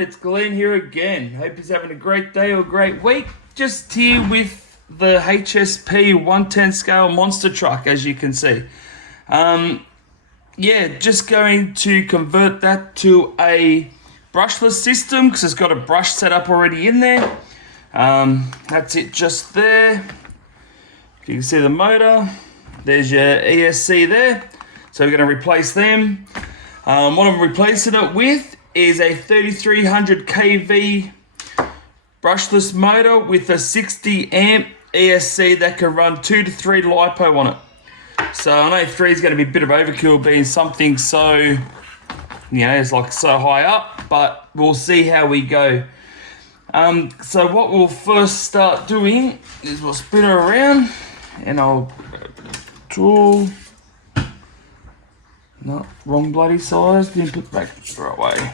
it's Glenn here again. Hope he's having a great day or great week. Just here with the HSP 110 scale monster truck, as you can see. Just going to convert that to a brushless system because it's got a brush setup already in there. That's it just there. You can see the motor. There's your ESC there. So we're going to replace them. What I'm replacing it with is a 3300 kV brushless motor with a 60 amp ESC that can run 2 to 3 lipo on it. So I know 3 is going to be a bit of overkill being something so, it's like so high up, but we'll see how we go. So what we'll first start doing is we'll spin her around and I'll tool. No, wrong bloody size, didn't put it back the right way.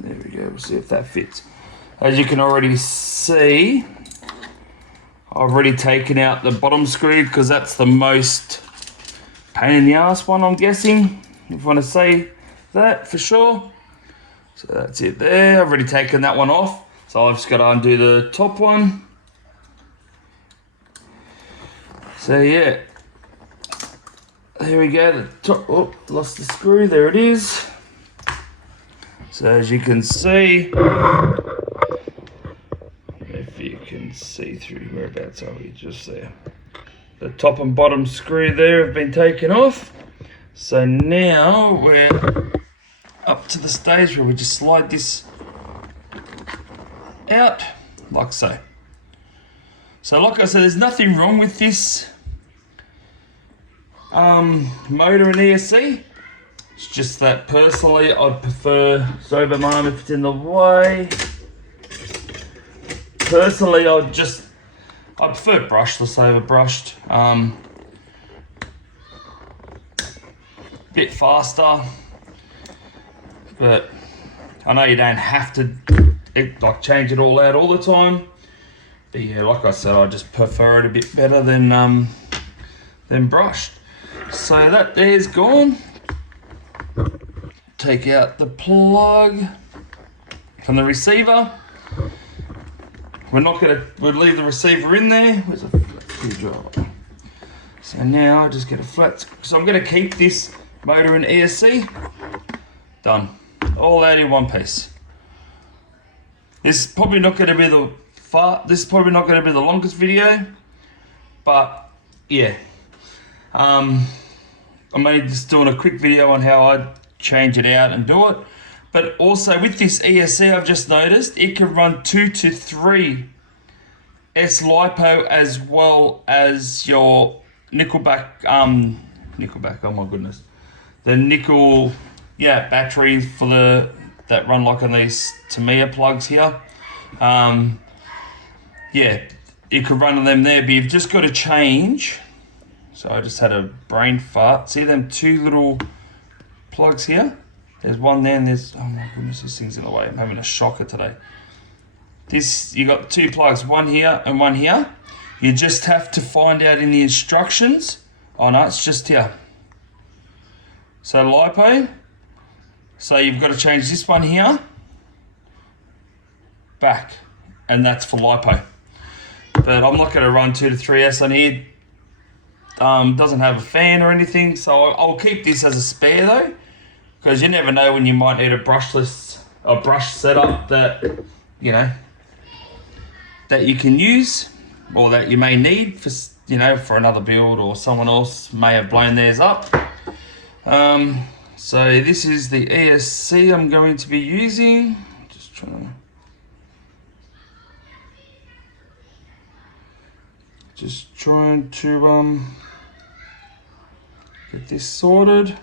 There we go, we'll see if that fits. As you can already see, I've already taken out the bottom screw because that's the most pain in the ass one, I'm guessing, if you want to say that for sure. So that's it there, I've already taken that one off. So I've just got to undo the top one. So yeah. There we go, the top, oh, lost the screw, there it is. So as you can see, if you can see through, whereabouts are we, just there. The top and bottom screw there have been taken off. So now we're up to the stage where we just slide this out, like so. So like I said, there's nothing wrong with this motor and ESC. It's just that personally I'd prefer, sorry my arm if it's in the way. Personally I prefer brushless over brushed. Bit faster, but I know you don't have to change it all out all the time. But yeah, like I said, I just prefer it a bit better than brushed. So that there's gone. Take out the plug from the receiver. We'll leave the receiver in there. Where's a flat screwdriver? So now I just get a flat, so I'm gonna keep this motor and ESC. Done. All out in one piece. This is probably not gonna be the longest video, but yeah. I'm only just doing a quick video on how I change it out and do it. But also with this ESC, I've just noticed it can run 2 to 3 S lipo as well as your nickelback, oh my goodness. The nickel, batteries for that run like on these Tamiya plugs here. You could run on them there, but you've just got to change. So I just had a brain fart. See them 2 little plugs here? There's one there and there's, oh my goodness, this thing's in the way. I'm having a shocker today. You got 2 plugs, one here and one here. You just have to find out in the instructions. Oh no, it's just here. So lipo. So you've got to change this one here back, and that's for lipo. But I'm not going to run 2 to 3S on here. Doesn't have a fan or anything, so I'll keep this as a spare though, because you never know when you might need a brush setup that that you can use, or that you may need for for another build, or someone else may have blown theirs up. So this is the ESC I'm going to be using. Just trying to get this sorted.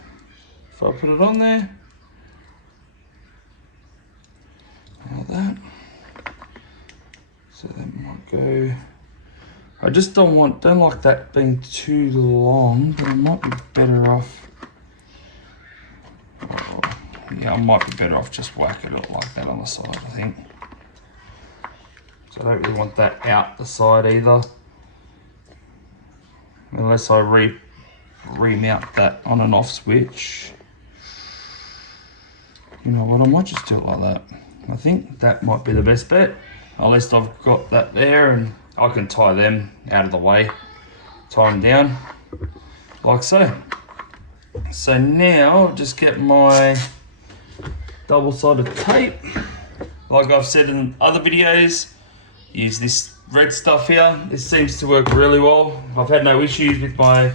If I put it on there, like that. So that might go. I just don't like that being too long, but I might be better off. I might be better off just whacking it like that on the side, I think. So I don't really want that out the side either, unless I remount that on and off switch. You know what, I might just do it like that. I think that might be the best bet. At least I've got that there and I can tie them out of the way. Tie them down, like so. So now I'll just get my double-sided tape. Like I've said in other videos, use this red stuff here. This seems to work really well. I've had no issues with my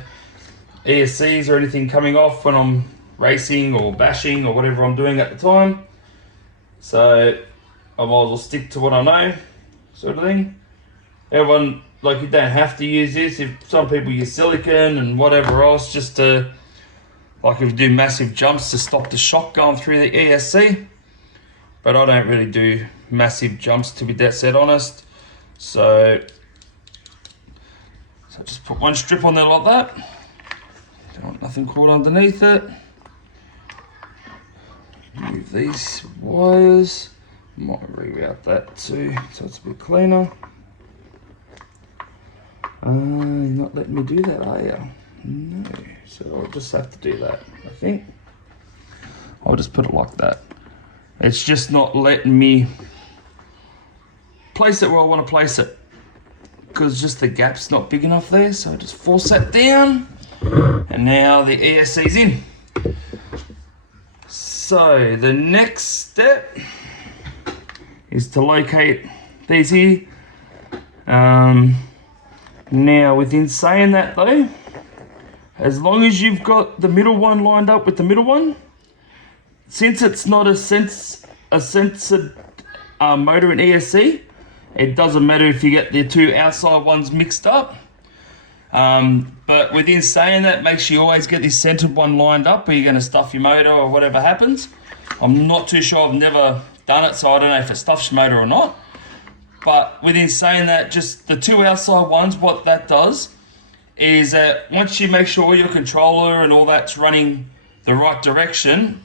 ESCs or anything coming off when I'm racing or bashing or whatever I'm doing at the time. So I might as well stick to what I know, sort of thing. Everyone, like, you don't have to use this. If some people use silicone and whatever else just to, like, if you do massive jumps to stop the shock going through the ESC. But I don't really do massive jumps, to be dead honest. So just put one strip on there like that. Don't want nothing caught underneath it. Move these wires. Might reroute that too, so it's a bit cleaner. You're not letting me do that, are you? No. So I'll just have to do that, I think. I'll just put it like that. It's just not letting me place it where I want to place it, because just the gap's not big enough there. So I just force that down, and now the ESC's in. So the next step is to locate these here. Now, within saying that though, as long as you've got the middle one lined up with the middle one, since it's not a censored motor and ESC, it doesn't matter if you get the two outside ones mixed up. But within saying that, make sure you always get this centered one lined up, or you're going to stuff your motor or whatever happens. I'm not too sure, I've never done it, so I don't know if it stuffs your motor or not. But within saying that, just the two outside ones, what that does is that once you make sure your controller and all that's running the right direction,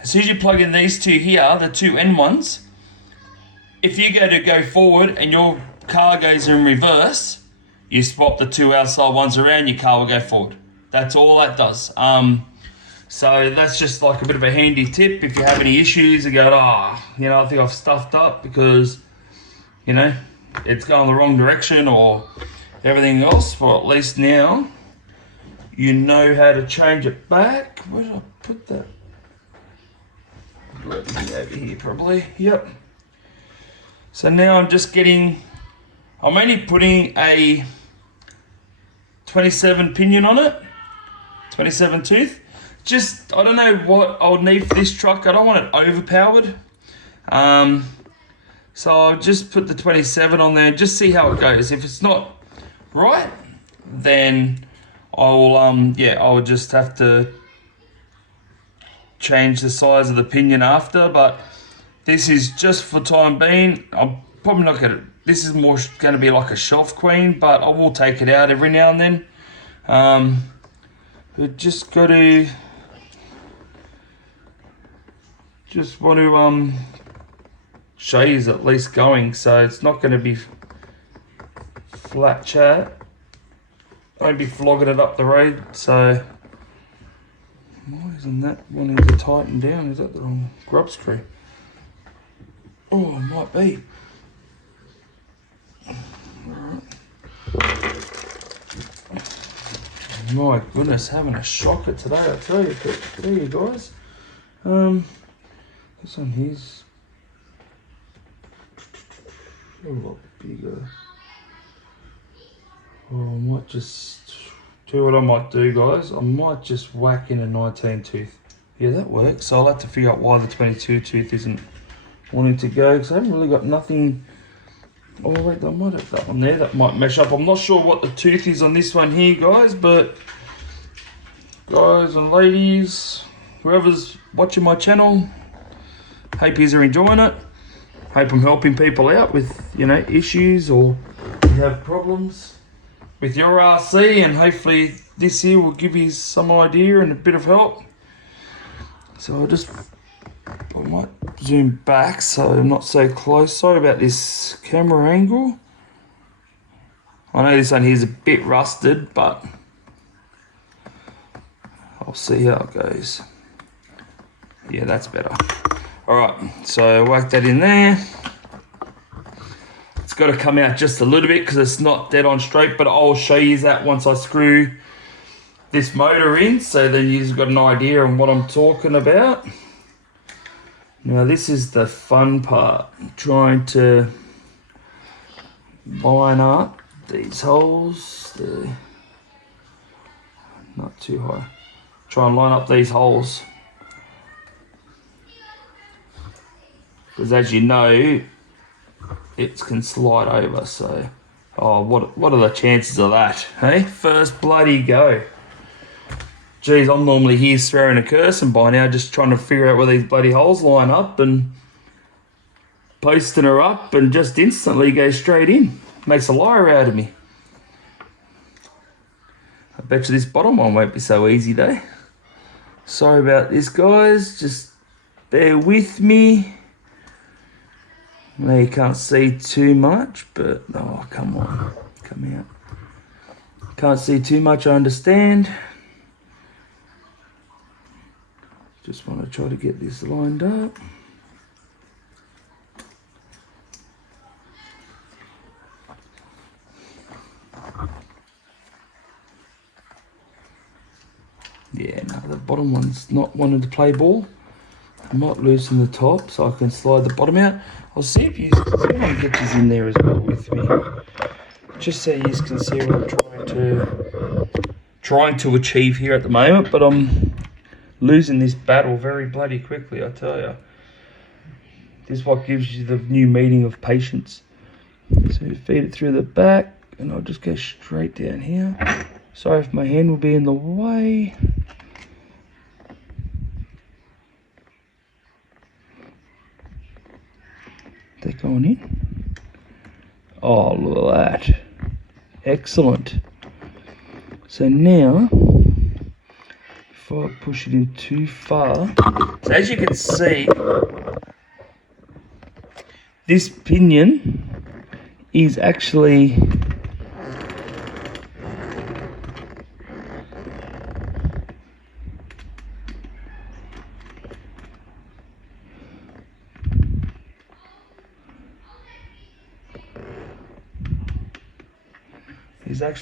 as soon as you plug in these two here, the two end ones, if you go forward and your car goes in reverse, you swap the two outside ones around, your car will go forward. That's all that does. So that's just like a bit of a handy tip if you have any issues and go, I think I've stuffed up because, it's going the wrong direction or everything else. Well, at least now you know how to change it back. Where did I put that? Over here probably. Yep. So now I'm only putting a 27 pinion on it, 27 tooth. Just, I don't know what I would need for this truck. I don't want it overpowered. So I'll just put the 27 on there and just see how it goes. If it's not right, then I'll just have to change the size of the pinion after. But this is just for time being. I'm probably not gonna, this is more gonna be like a shelf queen, but I will take it out every now and then. We just want to show you at least going, so it's not going to be flat chat. I won't be flogging it up the road. So why isn't that wanting to tighten down? Is that the wrong grub screw? Oh, it might be. Alright. My goodness, having a shocker today, I tell you. But there you guys. This one here's a lot bigger. Oh, I might just do what I might do, guys. I might just whack in a 19 tooth. Yeah, that works. So I'll have to figure out why the 22 tooth isn't wanting to go, because I haven't really got nothing. Oh wait, I might have that one there. That might mesh up. I'm not sure what the tooth is on this one here, guys, but guys and ladies, whoever's watching my channel, hope you are enjoying it. Hope I'm helping people out with, issues, or you have problems with your RC, and hopefully this here will give you some idea and a bit of help. So I might zoom back so I'm not so close. Sorry about this camera angle. I know this one here is a bit rusted, but I'll see how it goes. Yeah, that's better. Alright, so whack that in there. It's got to come out just a little bit because it's not dead on straight, but I'll show you that once I screw this motor in, so then you've got an idea on what I'm talking about. Now this is the fun part, trying to line up these holes. Not too high. Try and line up these holes. Because as you know, it can slide over, so what are the chances of that, hey? First bloody go. Geez, I'm normally here throwing a curse, and by now just trying to figure out where these bloody holes line up and posting her up and just instantly go straight in. Makes a liar out of me. I bet you this bottom one won't be so easy though. Sorry about this, guys, just bear with me. I know you can't see too much, but oh, come on, come out. Can't see too much, I understand. Just want to try to get this lined up. Yeah, no, the bottom one's not wanting to play ball. I might loosen the top so I can slide the bottom out. I'll see if you can get this in there as well with me. Just so you can see what I'm trying to achieve here at the moment, but I'm losing this battle very bloody quickly, I tell you. This is what gives you the new meaning of patience. So you feed it through the back, and I'll just go straight down here. Sorry if my hand will be in the way. They're going in. Oh, look at that. Excellent. So now, if I push it in too far, so as you can see, this pinion is actually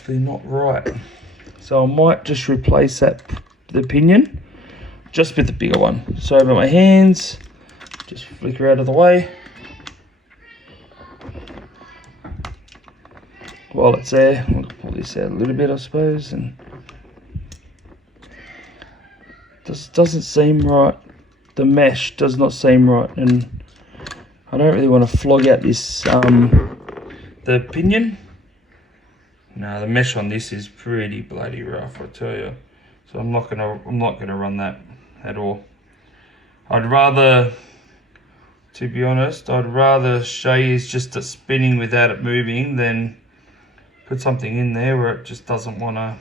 not right. So I might just replace the pinion just with the bigger one. Sorry about my hands, just flicker out of the way. While it's there, I'll pull this out a little bit, I suppose, and this doesn't seem right. The mesh does not seem right, and I don't really want to flog out this the pinion. No, the mesh on this is pretty bloody rough, I tell you. So I'm not gonna run that at all. I'd rather, to be honest, I'd rather show you just it spinning without it moving than put something in there where it just doesn't want to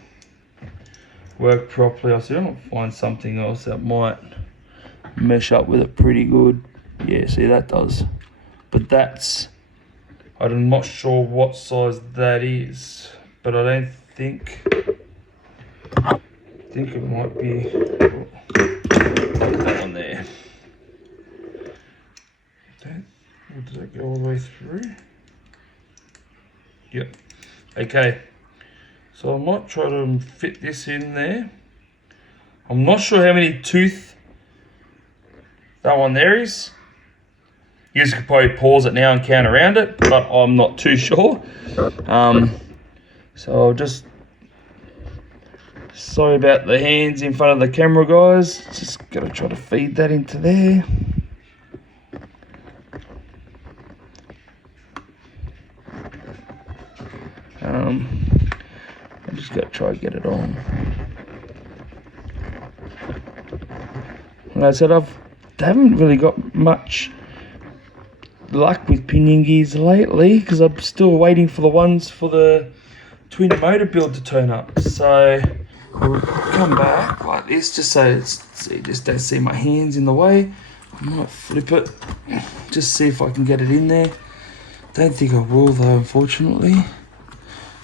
work properly. I see, I'm gonna find something else that might mesh up with it pretty good. Yeah, see, that does. But I'm not sure what size that is, but I don't think it might be that one there. Does that go all the way through? Yep. Okay. So I might try to fit this in there. I'm not sure how many tooth that one there is. You guys could probably pause it now and count around it, but I'm not too sure. So I'll just, sorry about the hands in front of the camera, guys. Just gotta try to feed that into there. I just gotta try to get it on. Like I said, I haven't really got much luck with pinion gears lately because I'm still waiting for the ones for the twin motor build to turn up. So we'll come back like this just so you just don't see my hands in the way. I might flip it, just see if I can get it in there. Don't think I will though, unfortunately.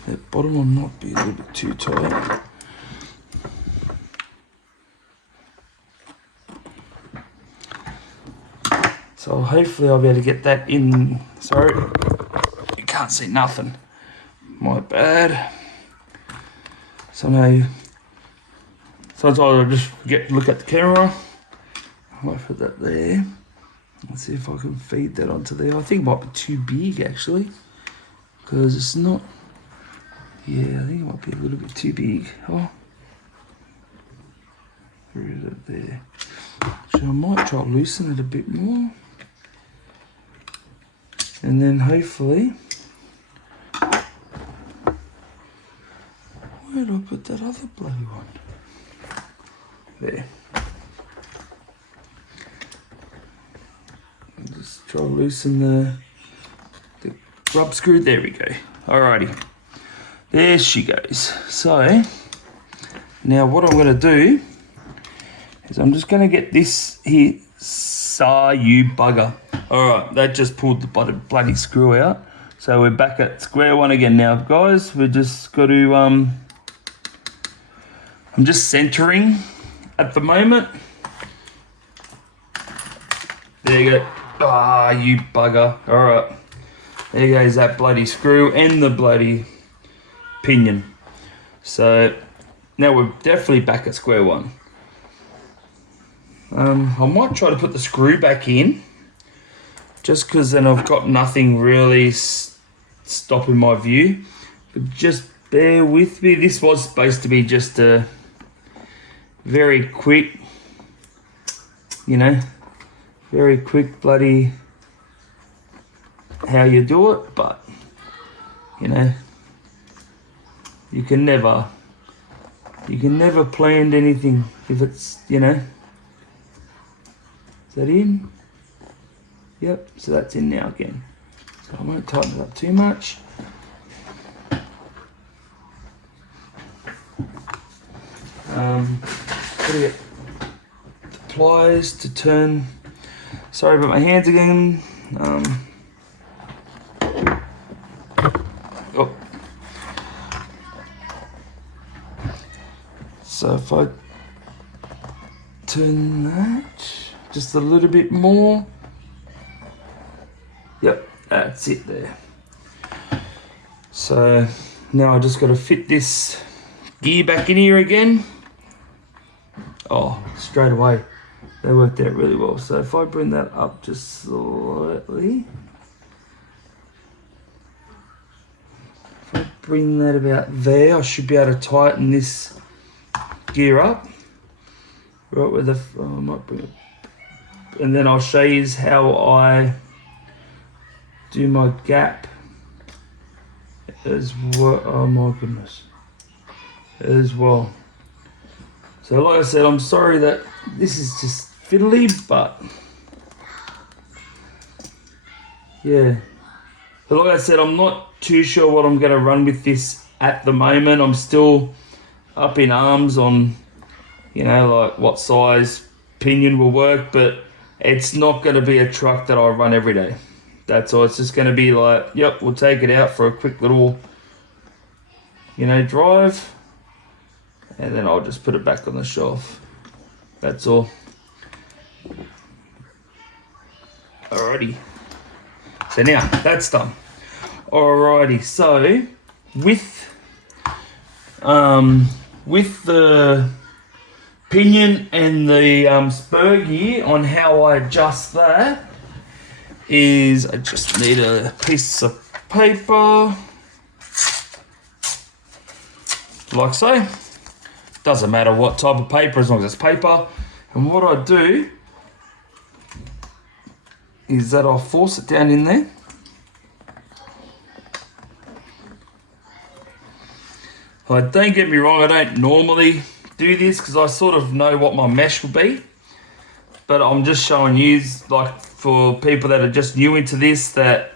That bottom one might be a little bit too tight. So hopefully I'll be able to get that in. Sorry, you can't see nothing. My bad. Sometimes I'll just forget to look at the camera. I might put that there. Let's see if I can feed that onto there. I think it might be too big actually, because it's not. Yeah, I think it might be a little bit too big. Oh, where is it there? So I might try to loosen it a bit more, and then hopefully. Where did I put that other bloody one? There. Just try to loosen the grub screw. There we go. Alrighty. There she goes. So, now what I'm going to do is I'm just going to get this here. You bugger. Alright, that just pulled the bloody screw out. So we're back at square one again now, guys. We just got to... I'm just centering at the moment. There you go. Ah, you bugger. All right. There goes that bloody screw and the bloody pinion. So now we're definitely back at square one. I might try to put the screw back in, just because then I've got nothing really stopping my view. But just bear with me. This was supposed to be just a very quick, very quick bloody how you do it, but you can never plan anything if it's, Is that in? Yep, so that's in now again. So I won't tighten it up too much. Gotta get the pliers to turn. Sorry about my hands again. So if I turn that just a little bit more. Yep, that's it there. So now I just got to fit this gear back in here again. Oh, straight away. They worked out really well. So if I bring that up just slightly. If I bring that about there, I should be able to tighten this gear up. Right where the, I might bring it. And then I'll show you how I do my gap as well. Oh my goodness. As well. So like I said, I'm sorry that this is just fiddly, but yeah. But like I said, I'm not too sure what I'm going to run with this at the moment. I'm still up in arms on, like what size pinion will work, but it's not going to be a truck that I run every day. That's all. It's just going to be like, yep, we'll take it out for a quick little, drive. And then I'll just put it back on the shelf. That's all. Alrighty. So now that's done. Alrighty. So with the pinion and the spur gear, on how I adjust that is I just need a piece of paper, like so. Doesn't matter what type of paper, as long as it's paper. And what I do is that I'll force it down in there. Don't get me wrong, I don't normally do this because I sort of know what my mesh will be. But I'm just showing you, like for people that are just new into this, that,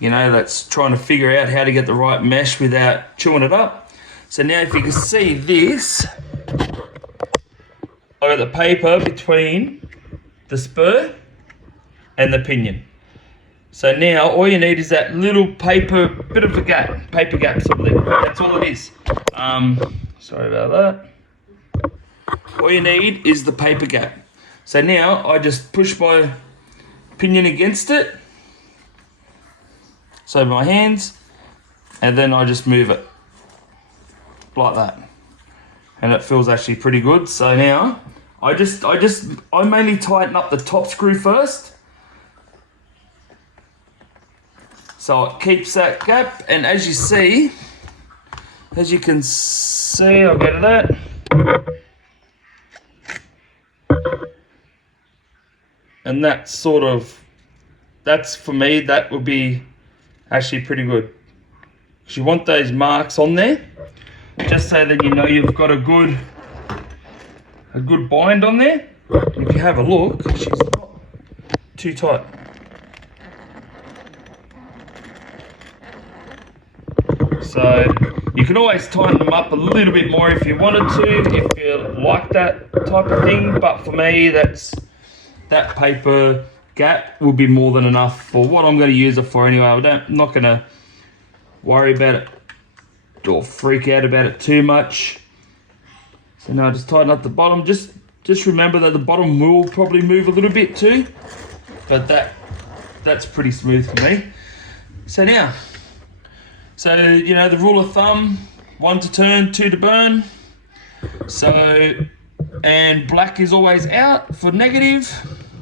that's trying to figure out how to get the right mesh without chewing it up. So now if you can see this, I've got the paper between the spur and the pinion. So now all you need is that little bit of a gap, paper gap sort of thing. That's all it is. Sorry about that. All you need is the paper gap. So now I just push my pinion against it. So my hands, and then I just move it like that. And it feels actually pretty good. So now I mainly tighten up the top screw first. So it keeps that gap, and as you can see, I'll go to that. And that's for me, that would be actually pretty good. Because you want those marks on there, just so that you know you've got a good bind on there. If you have a look, she's not too tight. So you can always tighten them up a little bit more if you wanted to, if you like that type of thing. But for me, that paper gap will be more than enough for what I'm going to use it for anyway. I'm not going to worry about it or freak out about it too much. So now just tighten up the bottom. Just remember that the bottom will probably move a little bit too, but that's pretty smooth for me. So now, you know the rule of thumb: 1 to turn, 2 to burn. So, and black is always out for negative.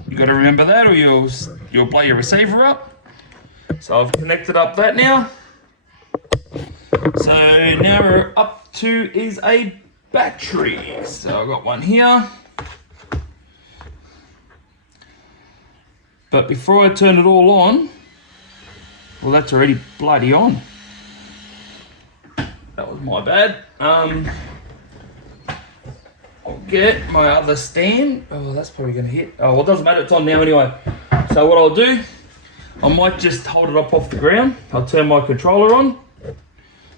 You got to remember that, or you'll blow your receiver up. So I've connected up that now. So now we're up to is a battery. So I've got one here. But before I turn it all on, well, that's already bloody on. That was my bad. I'll get my other stand. Oh, that's probably gonna hit. Oh, well, it doesn't matter, it's on now anyway. So what I'll do, I might just hold it up off the ground. I'll turn my controller on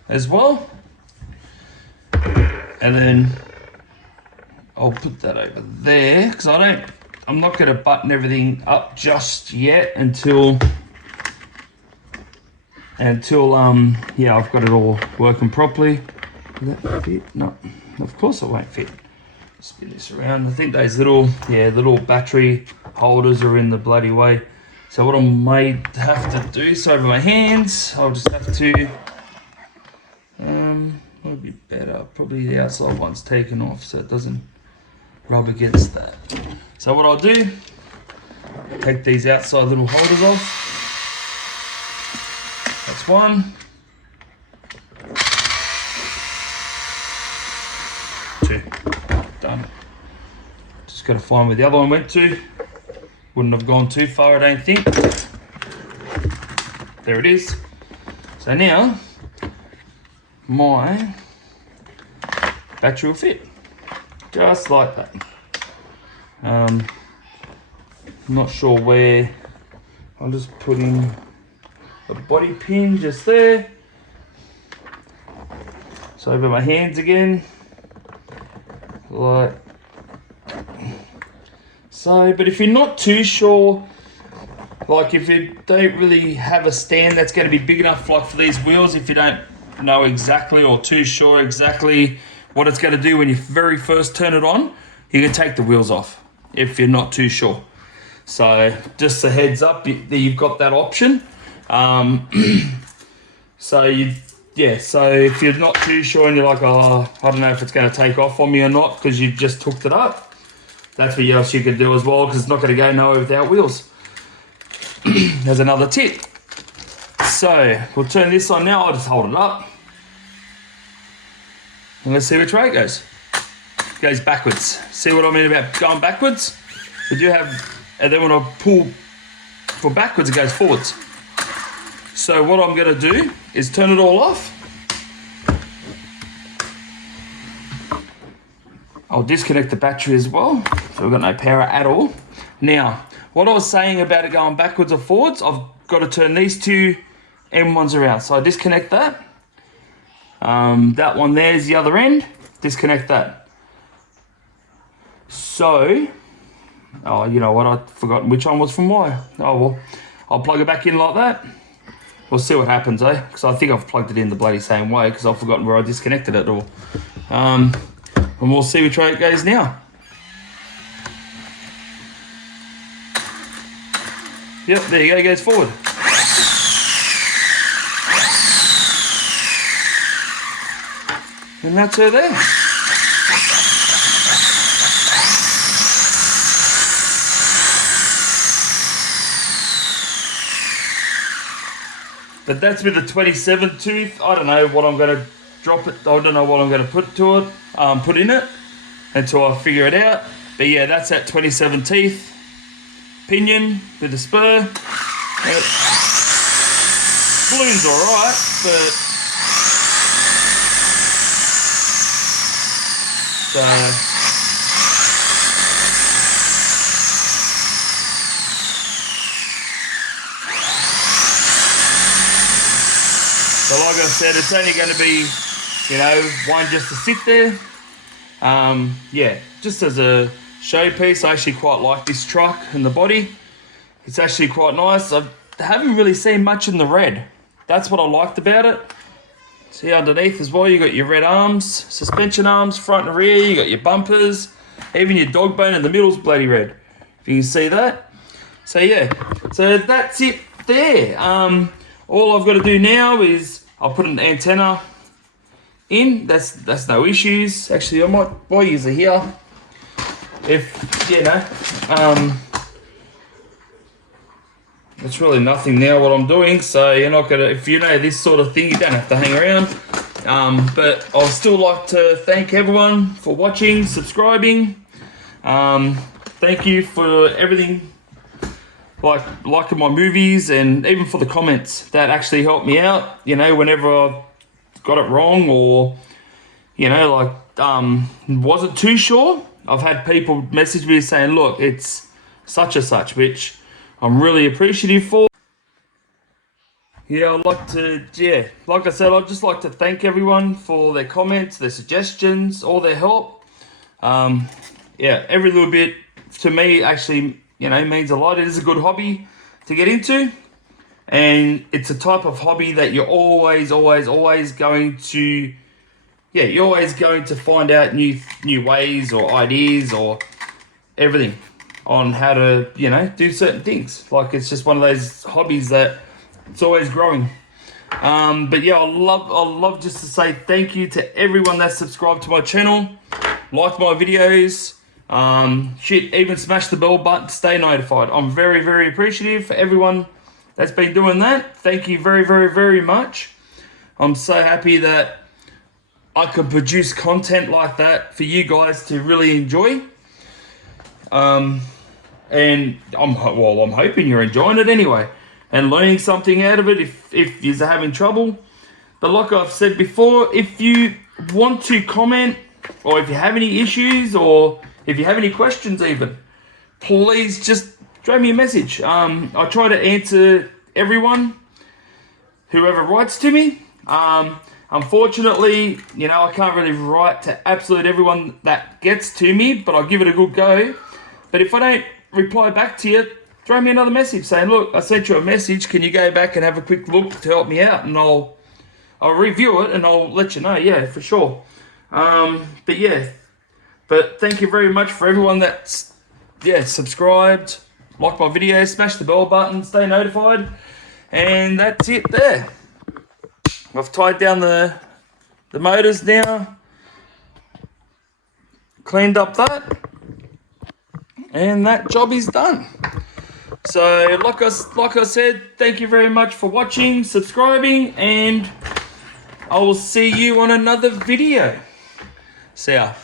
as well. And then I'll put that over there, because I'm not gonna button everything up just yet until yeah, I've got it all working properly. Will that fit? No, of course it won't fit. Spin this around. I think those little battery holders are in the bloody way. So what I may have to do, so over my hands, I'll just have to, might be better, probably the outside one's taken off so it doesn't rub against that. So what I'll do, take these outside little holders off. That's one. 2. Done. Just got to find where the other one went to. Wouldn't have gone too far, I don't think. There it is. So now, my battery will fit. Just like that. Not sure where. I'll just put in a body pin just there. So over my hands again. Like so, but if you're not too sure, like if you don't really have a stand that's going to be big enough like for these wheels, if you don't know exactly or too sure exactly what it's going to do when you very first turn it on, you can take the wheels off if you're not too sure. So just a heads up that you've got that option. So if you're not too sure and you're like, oh, I don't know if it's going to take off on me or not because you've just hooked it up, that's what else you could do as well, because it's not going to go nowhere without wheels. There's another tip. So we'll turn this on now. I'll just hold it up and let's see which way it goes. It goes backwards. See what I mean about going backwards? We do have, and then when I pull for backwards, it goes forwards. So what I'm going to do is turn it all off. I'll disconnect the battery as well, so we've got no power at all. Now, what I was saying about it going backwards or forwards, I've got to turn these two M1s around. So I disconnect that. That one there's the other end. Disconnect that. So, oh, you know what? I've forgotten which one was from why. Oh well, I'll plug it back in like that. We'll see what happens, eh? Because I think I've plugged it in the bloody same way because I've forgotten where I disconnected it all. And we'll see which way it goes now. Yep, there you go, goes forward. And that's her there. But that's with the 27 tooth. I don't know what I'm going to drop it. I don't know what I'm going to put to it, put in it until I figure it out. But yeah, that's that 27 teeth pinion with the spur. Balloon's alright, but so like I said, it's only going to be, you know, one just to sit there. Yeah, just as a showpiece. I actually quite like this truck and the body. It's actually quite nice. I haven't really seen much in the red. That's what I liked about it. See underneath as well, you got your red arms, suspension arms, front and rear. You got your bumpers, even your dog bone in the middle's bloody red. If you can see that. So yeah, so that's it there. All I've got to do now is I'll put an antenna in. That's no issues. Actually, I might buy you here. If you know, it's really nothing now what I'm doing. So you're not gonna, if you know this sort of thing, you don't have to hang around. But I'd still like to thank everyone for watching, subscribing. Thank you for everything. Like liking my movies and even for the comments that actually helped me out, you know, whenever I got it wrong or, you know, like wasn't too sure. I've had people message me saying, look, it's such and such, which I'm really appreciative for. Yeah, I'd like to, yeah, like I said, I'd just like to thank everyone for their comments, their suggestions, all their help. Yeah, every little bit to me actually, you know, means a lot. It is a good hobby to get into, and it's a type of hobby that you're always going to, yeah, you're always going to find out new ways or ideas or everything on how to, you know, do certain things. Like it's just one of those hobbies that it's always growing. But yeah, I love just to say thank you to everyone that's subscribed to my channel, liked my videos. Even smash the bell button to stay notified. I'm very appreciative for everyone that's been doing that. Thank you very much. I'm so happy that I can produce content like that for you guys to really enjoy. And I'm hoping you're enjoying it anyway and learning something out of it if you're having trouble. But like I've said before, if you want to comment or if you have any issues or if you have any questions even, please just throw me a message. I try to answer everyone, whoever writes to me. Unfortunately, you know, I can't really write to absolute everyone that gets to me, but I'll give it a good go. But if I don't reply back to you, throw me another message saying, look, I sent you a message. Can you go back and have a quick look to help me out? And I'll review it and I'll let you know. Yeah, for sure. But yeah. But thank you very much for everyone that's, yeah, subscribed, liked my video, smash the bell button, stay notified. And that's it there. I've tied down the motors now, cleaned up that, and that job is done. So like I said, thank you very much for watching, subscribing, and I will see you on another video. See ya.